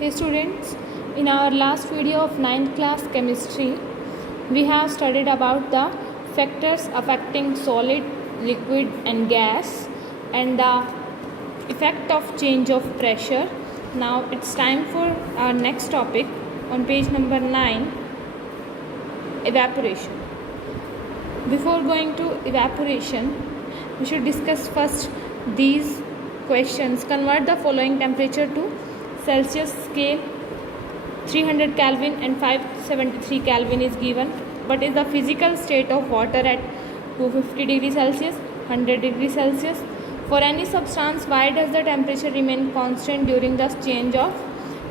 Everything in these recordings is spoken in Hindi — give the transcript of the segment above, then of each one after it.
Hey students, in our last video of 9th class chemistry, we have studied about the factors affecting solid, liquid and gas and the effect of change of pressure. Now it's time for our next topic on page number 9, evaporation. Before going to evaporation, we should discuss first these questions. Convert the following temperature to Celsius scale. 300 Kelvin and 573 Kelvin is given. What is the physical state of water at 250 degree Celsius, 100 degree Celsius? For any substance, why does the temperature remain constant during the change of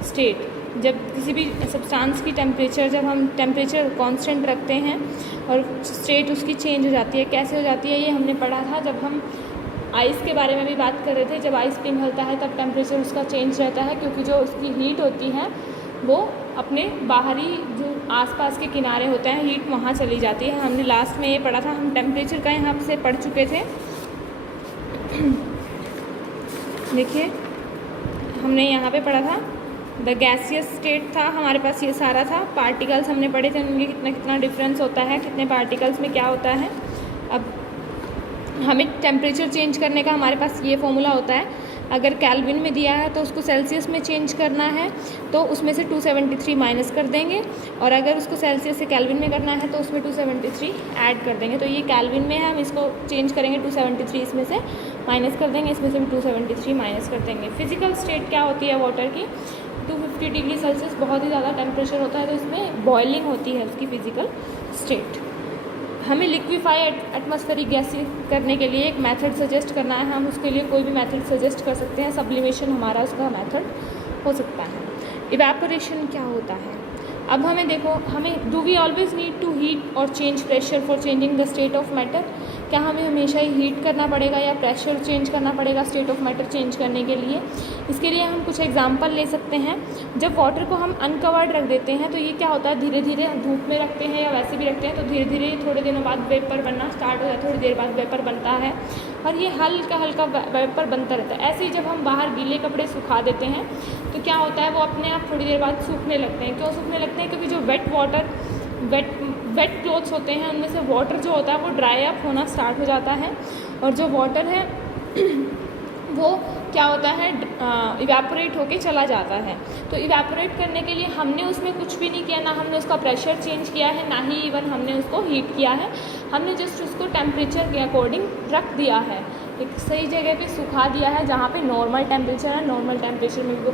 state? जब किसी भी सब्सटेंस की टेम्परेचर, जब हम टेम्परेचर कांस्टेंट रखते हैं और स्टेट उसकी चेंज हो जाती है, कैसे हो जाती है ये हमने पढ़ा था जब हम आइस के बारे में भी बात कर रहे थे. जब आइस पिघलता है तब टेम्परेचर उसका चेंज रहता है, क्योंकि जो उसकी हीट होती है वो अपने बाहरी जो आसपास के किनारे होते हैं हीट वहाँ चली जाती है. हमने लास्ट में ये पढ़ा था, हम टेम्परेचर का यहाँ से पढ़ चुके थे. देखिए हमने यहाँ पे पढ़ा था द गैसियस स्टेट था, हमारे पास ये सारा था. पार्टिकल्स हमने पढ़े थे, उनके कितना डिफरेंस होता है, कितने पार्टिकल्स में क्या होता है. अब हमें टेम्परेचर चेंज करने का हमारे पास ये फॉर्मूला होता है. अगर केल्विन में दिया है तो उसको सेल्सियस में चेंज करना है तो उसमें से 273 माइनस कर देंगे, और अगर उसको सेल्सियस से केल्विन में करना है तो उसमें 273 ऐड कर देंगे. तो ये केल्विन में है, हम इसको चेंज करेंगे 273 इसमें से माइनस कर देंगे, इसमें से भी 273 माइनस कर देंगे. फिजिकल स्टेट क्या होती है वाटर की? 250 डिग्री सेल्सियस बहुत ही ज़्यादा टेम्परेचर होता है, तो इसमें बॉइलिंग होती है उसकी फिजिकल स्टेट. हमें लिक्विफाई एटमॉस्फेरिक गैस करने के लिए एक मेथड सजेस्ट करना है. हम उसके लिए कोई भी मेथड सजेस्ट कर सकते हैं. सब्लिमेशन हमारा उसका मेथड हो सकता है. इवेपोरेशन क्या होता है? अब हमें देखो, हमें do we always need to heat और change pressure for changing the state of matter? क्या हमें हमेशा ही हीट करना पड़ेगा या प्रेशर चेंज करना पड़ेगा स्टेट ऑफ मैटर चेंज करने के लिए? इसके लिए हम कुछ एग्जांपल ले सकते हैं. जब वाटर को हम अनकवर्ड रख देते हैं तो ये क्या होता है, धीरे धीरे धूप में रखते हैं या वैसे भी रखते हैं तो धीरे धीरे थोड़े दिनों बाद वेपर बनना स्टार्ट हो जाता है, थोड़ी देर बाद वेपर बनता है और ये हल्का हल्का वेपर बनता रहता है. ऐसे ही जब हम बाहर गीले कपड़े सुखा देते हैं तो क्या होता है, वो अपने आप थोड़ी देर बाद सूखने लगते हैं. क्यों सूखने लगते हैं? क्योंकि जो वेट क्लोथ्स होते हैं उनमें से वाटर जो होता है वो ड्राई अप होना स्टार्ट हो जाता है, और जो वाटर है वो क्या होता है, इवेपोरेट होके चला जाता है. तो इवेपोरेट करने के लिए हमने उसमें कुछ भी नहीं किया, ना हमने उसका प्रेशर चेंज किया है, ना ही इवन हमने उसको हीट किया है. हमने जस्ट उसको टेम्परेचर के अकॉर्डिंग रख दिया है, एक सही जगह पे सुखा दिया है जहाँ पे नॉर्मल टेम्परेचर है. नॉर्मल टेम्परेचर में वो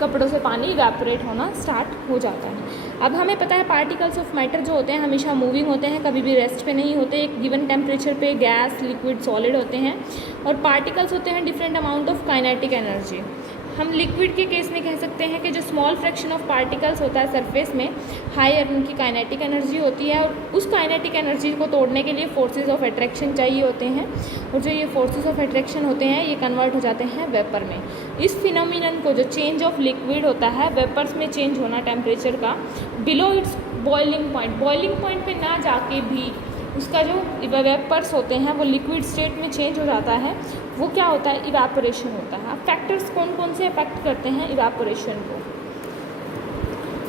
कपड़ों से पानी इवेपोरेट होना स्टार्ट हो जाता है. अब हमें पता है पार्टिकल्स ऑफ मैटर जो होते हैं हमेशा मूविंग होते हैं, कभी भी रेस्ट पे नहीं होते. एक गिवन टेम्परेचर पे गैस, लिक्विड, सॉलिड होते हैं, और पार्टिकल्स होते हैं different amount of kinetic energy. हम लिक्विड के केस में कह सकते हैं कि जो स्मॉल फ्रैक्शन ऑफ पार्टिकल्स होता है सरफेस में, हायर उनकी काइनेटिक एनर्जी होती है, और उस काइनेटिक एनर्जी को तोड़ने के लिए फोर्सेस ऑफ अट्रैक्शन चाहिए होते हैं, और जो ये फोर्सेस ऑफ अट्रैक्शन होते हैं ये कन्वर्ट हो जाते हैं वेपर में. इस फिनोमिनन को, जो चेंज ऑफ लिक्विड होता है, वेपर्स में चेंज होना टेम्परेचर का, बिलो इट्स बॉइलिंग पॉइंट पे ना जाके भी उसका जो वेपर्स होते हैं वो लिक्विड स्टेट में चेंज हो जाता है, वो क्या होता है, इवेपोरेशन होता है. अब फैक्टर्स कौन कौन से अफेक्ट करते हैं इवेपोरेशन को?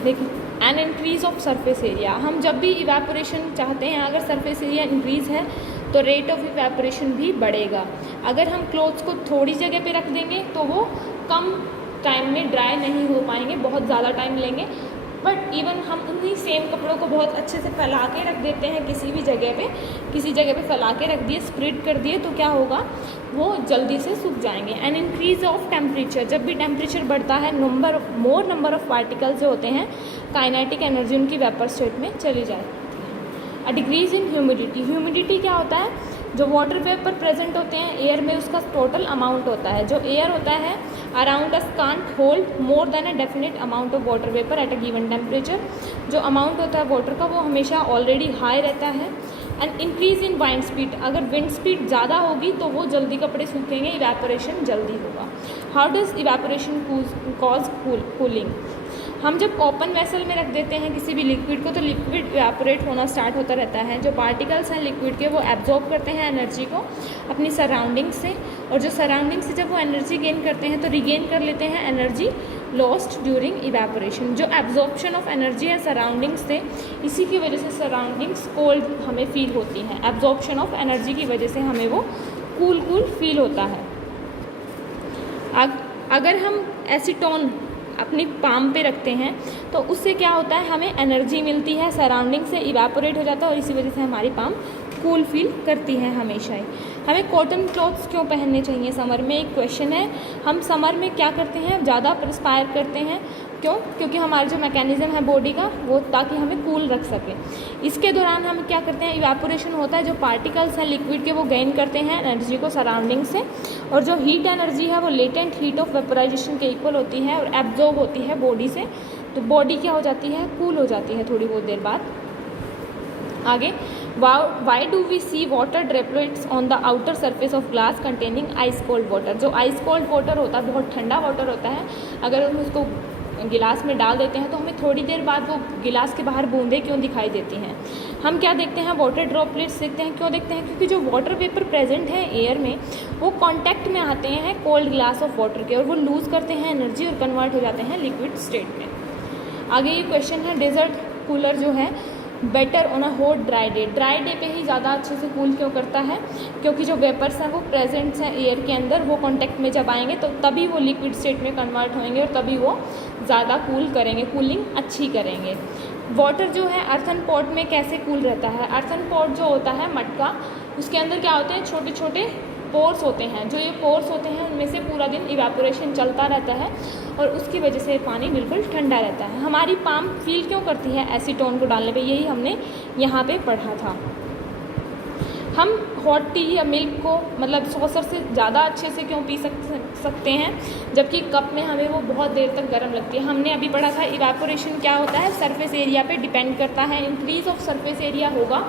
देखिए, an increase of surface area. हम जब भी इवेपोरेशन चाहते हैं, अगर सरफेस एरिया इंक्रीज है तो रेट ऑफ इवेपोरेशन भी बढ़ेगा. अगर हम क्लोथ्स को थोड़ी जगह पे रख देंगे तो वो कम टाइम में ड्राई नहीं हो पाएंगे, बहुत ज़्यादा टाइम लेंगे. बट इवन हम उन्हीं सेम कपड़ों को बहुत अच्छे से फैला के रख देते हैं किसी जगह पे फैला के रख दिए, स्प्रेड कर दिए, तो क्या होगा, वो जल्दी से सूख जाएंगे. And increase of temperature. जब भी टेम्परेचर बढ़ता है, मोर नंबर ऑफ पार्टिकल्स जो होते हैं, काइनेटिक एनर्जी उनकी वेपर स्टेट में चली जाती है. अ डिक्रीज इन ह्यूमिडिटी क्या होता है, जो वाटर वेपर प्रेजेंट होते हैं एयर में उसका टोटल अमाउंट होता है. जो एयर होता है around us can't hold more than a definite amount of water vapour at a given temperature. जो अमाउंट होता है वाटर का वो हमेशा ऑलरेडी हाई रहता है. And increase in wind speed. अगर विंड स्पीड ज़्यादा होगी तो वो जल्दी कपड़े सूखेंगे, इवेपोरेशन जल्दी होगा. How does evaporation cause cooling? हम जब ओपन वेसल में रख देते हैं किसी भी लिक्विड को तो लिक्विड इवेपोरेट होना स्टार्ट होता रहता है. जो पार्टिकल्स हैं लिक्विड के वो एब्जॉर्ब करते हैं एनर्जी को अपनी सराउंडिंग से, और जो सराउंडिंग से जब वो एनर्जी गेन करते हैं तो रिगेन कर लेते हैं एनर्जी लॉस्ट ड्यूरिंग इवेपोरेशन। जो एब्जॉर्प्शन ऑफ एनर्जी है सराउंडिंग्स से, इसी की वजह से सराउंडिंग्स कोल्ड हमें फील होती हैं। एब्जॉर्प्शन ऑफ एनर्जी की वजह से हमें वो कूल फील होता है। अगर हम एसीटोन अपनी पाम पे रखते हैं तो उससे क्या होता है, हमें एनर्जी मिलती है, सराउंडिंग से इवेपोरेट हो जाता है और इसी वजह से हमारी पाम कूल फील करती है हमेशा ही। हमें कॉटन क्लॉथ्स क्यों पहनने चाहिए समर में, एक क्वेश्चन है। हम समर में क्या करते हैं, ज़्यादा परस्पायर करते हैं, क्यों? क्योंकि हमारा जो मैकेनिज़्म है बॉडी का वो ताकि हमें कूल रख सके। इसके दौरान हम क्या करते हैं, इवेपोरेशन होता है, जो पार्टिकल्स हैं लिक्विड के वो गेन करते हैं एनर्जी को सराउंडिंग से, और जो हीट एनर्जी है वो लेटेंट हीट ऑफ वेपोराइजेशन के इक्वल होती है और एब्जॉर्ब होती है बॉडी से। तो बॉडी क्या हो जाती है, कूल हो जाती है थोड़ी बहुत देर बाद। आगे, why do we see water droplets on the outer surface of glass containing ice cold water. जो आइस कोल्ड वाटर होता है, बहुत ठंडा वाटर होता है, अगर हम उसको गिलास में डाल देते हैं तो हमें थोड़ी देर बाद वो गिलास के बाहर बूंदें क्यों दिखाई देती हैं। हम क्या देखते हैं, वाटर ड्रॉपलेट्स देखते हैं। क्यों देखते हैं, क्योंकि जो वाटर वेपर प्रेजेंट है एयर में वो कांटेक्ट में आते हैं कोल्ड ग्लास ऑफ वाटर के और वो लूज़ करते हैं एनर्जी और कन्वर्ट हो जाते हैं लिक्विड स्टेट में। आगे ये क्वेश्चन है, डेजर्ट कूलर जो है better on a hot dry day पे ही ज़्यादा अच्छे से कूल क्यों करता है, क्योंकि जो वेपर्स हैं वो प्रेजेंट्स हैं एयर के अंदर, वो कांटेक्ट में जब आएंगे तो तभी वो लिक्विड स्टेट में कन्वर्ट होंगे और तभी वो ज़्यादा कूल करेंगे, कूलिंग अच्छी करेंगे। वाटर जो है अर्थन पॉट में कैसे कूल रहता है, अर्थन पॉट जो होता है मटका, उसके अंदर क्या होते हैं, छोटे छोटे पोर्स होते हैं। जो ये पोर्स होते हैं उनमें से पूरा दिन इवेपोरेशन चलता रहता है और उसकी वजह से पानी बिल्कुल ठंडा रहता है। हमारी पाम फील क्यों करती है एसीटोन को डालने पे, यही हमने यहाँ पे पढ़ा था। हम हॉट टी या मिल्क को मतलब सॉसर से ज़्यादा अच्छे से क्यों पी सकते हैं, जबकि कप में हमें वो बहुत देर तक गर्म लगती है। हमने अभी पढ़ा था इवेपोरेशन क्या होता है, सरफेस एरिया पे डिपेंड करता है। इंक्रीज ऑफ सरफेस एरिया होगा,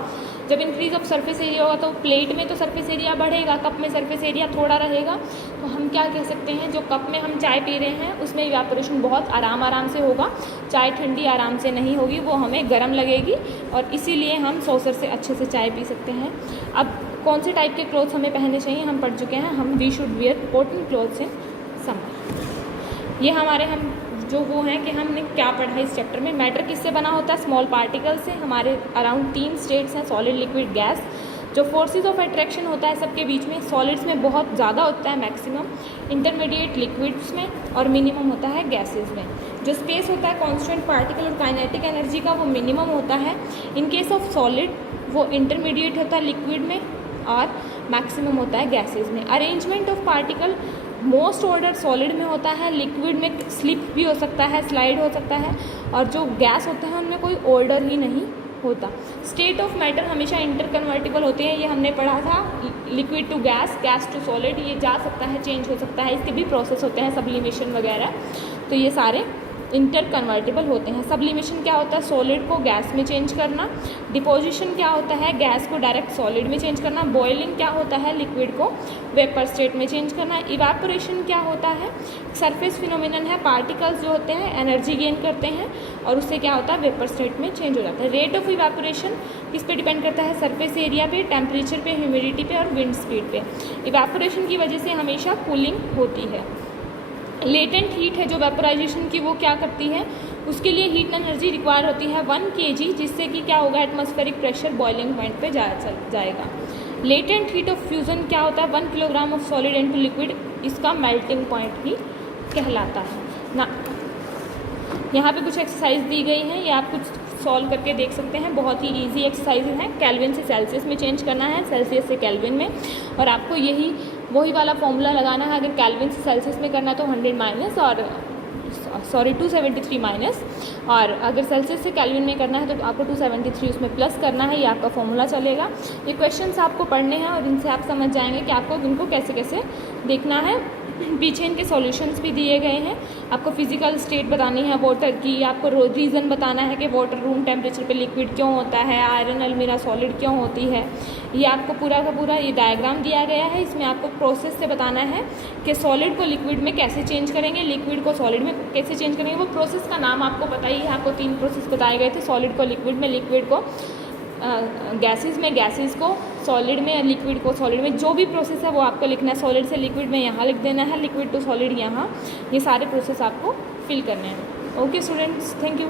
जब इंक्रीज ऑफ सरफेस एरिया होगा तो प्लेट में तो सरफेस एरिया बढ़ेगा, कप में सरफेस एरिया थोड़ा रहेगा। तो हम क्या कह सकते हैं, जो कप में हम चाय पी रहे हैं उसमें इवेपोरेशन बहुत आराम से होगा, चाय ठंडी आराम से नहीं होगी, वो हमें गर्म लगेगी और इसीलिए हम सॉसर से अच्छे से चाय पी सकते हैं। अब कौन से टाइप के क्लॉथ्स हमें पहनने चाहिए हम पढ़ चुके हैं, हम we should wear cotton clothes in summer. ये हमारे हम जो वो हैं कि हमने क्या पढ़ा है इस चैप्टर में। मैटर किससे बना होता है, स्मॉल पार्टिकल से। हमारे अराउंड 3 स्टेट्स हैं, सॉलिड, लिक्विड, गैस। जो फोर्सेस ऑफ अट्रैक्शन होता है सबके बीच में, सॉलिड्स में बहुत ज़्यादा होता है मैक्सिमम, इंटरमीडिएट लिक्विड्स में और मिनिमम होता है गैसेस में। जो स्पेस होता है कांस्टेंट पार्टिकल और काइनेटिक एनर्जी का वो मिनिमम होता है। इन केस ऑफ सॉलिड वो इंटरमीडिएट होता है लिक्विड में और मैक्सिमम होता है गैसेस में। Arrangement of particle most order solid में होता है, लिक्विड में स्लिप भी हो सकता है, स्लाइड हो सकता है, और जो गैस होता है उनमें कोई ऑर्डर ही नहीं होता। स्टेट ऑफ मैटर हमेशा इंटर कन्वर्टिबल होते हैं, ये हमने पढ़ा था। Liquid to gas, gas to solid, ये जा सकता है, चेंज हो सकता है, इसके भी प्रोसेस होते हैं, सब्लिमेशन वगैरह। तो ये सारे इंटर कन्वर्टिबल होते हैं। सब्लिमेशन क्या होता है, सॉलिड को गैस में चेंज करना। डिपोजिशन क्या होता है, गैस को डायरेक्ट सॉलिड में चेंज करना। बॉइलिंग क्या होता है, लिक्विड को वेपर स्टेट में चेंज करना। इवेपोरेशन क्या होता है, सरफेस फिनोमिनन है, पार्टिकल्स जो होते हैं एनर्जी गेन करते हैं और उससे क्या होता है, वेपर स्टेट में चेंज हो जाता है। रेट ऑफ इवेपोरेशन किस पे डिपेंड करता है, सरफेस एरिया पे, टेम्परेचर पे, ह्यूमिडिटी पे और विंड स्पीड पे। इवेपोरेशन की वजह से हमेशा कूलिंग होती है। लेटेंट हीट है जो वेपोराइजेशन की, वो क्या करती है, उसके लिए हीट एनर्जी रिक्वायर होती है 1 kg, जिससे कि क्या होगा, एटमॉस्फेरिक प्रेशर बॉइलिंग पॉइंट पे जाएगा। लेटेंट हीट ऑफ फ्यूज़न क्या होता है, 1 kilogram of solid into liquid, इसका मेल्टिंग पॉइंट भी कहलाता है ना। यहाँ पे कुछ एक्सरसाइज दी गई हैं, ये आप कुछ सॉल्व करके देख सकते हैं, बहुत ही इजी एक्सरसाइज हैं। केल्विन से सेल्सियस में चेंज करना है, सेल्सियस से केल्विन में, और आपको यही वही वाला फॉर्मूला लगाना है। अगर केल्विन से सेल्सियस में करना है तो 100 माइनस और 273 माइनस, और अगर सेल्सियस से केल्विन में करना है तो आपको 273 उसमें प्लस करना है, ये आपका फॉर्मूला चलेगा। ये क्वेश्चंस आपको पढ़ने हैं और इनसे आप समझ जाएंगे कि आपको इनको कैसे कैसे देखना है। पीछे इनके सॉल्यूशंस भी दिए गए हैं। आपको फिजिकल स्टेट बतानी है वाटर की, आपको रीज़न बताना है कि वाटर रूम टेम्परेचर पे लिक्विड क्यों होता है, आयरन अलमीरा सॉलिड क्यों होती है। ये आपको पूरा का पूरा ये डायग्राम दिया गया है, इसमें आपको प्रोसेस से बताना है कि सॉलिड को लिक्विड में कैसे चेंज करेंगे, लिक्विड को सॉलिड में कैसे चेंज करेंगे। वो प्रोसेस का नाम आपको पता ही है, आपको 3 प्रोसेस बताए गए थे, सॉलिड को लिक्विड में, लिक्विड को गैसेस में, गैसेस को सॉलिड में, लिक्विड को सॉलिड में। जो भी प्रोसेस है वो आपको लिखना है, सॉलिड से लिक्विड में यहाँ लिख देना है, लिक्विड टू सॉलिड यहाँ, ये सारे प्रोसेस आपको फिल करने हैं। Okay students, thank you.